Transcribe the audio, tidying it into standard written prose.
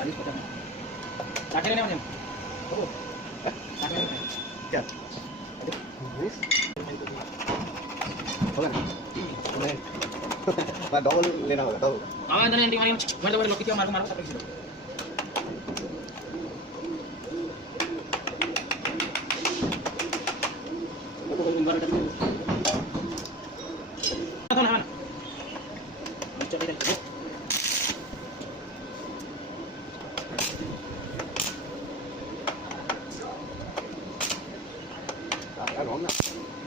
40 50 40 लेने वाले हम देखो 60 लेने हैं क्या होगा ना नहीं बस डबल लेना होगा तो आवाज नहीं आंटी मारी मैं तो लोग क्यों मारो मारो सब किसी तो कोई बार करके तो ना चल इधर Đã ngon nè.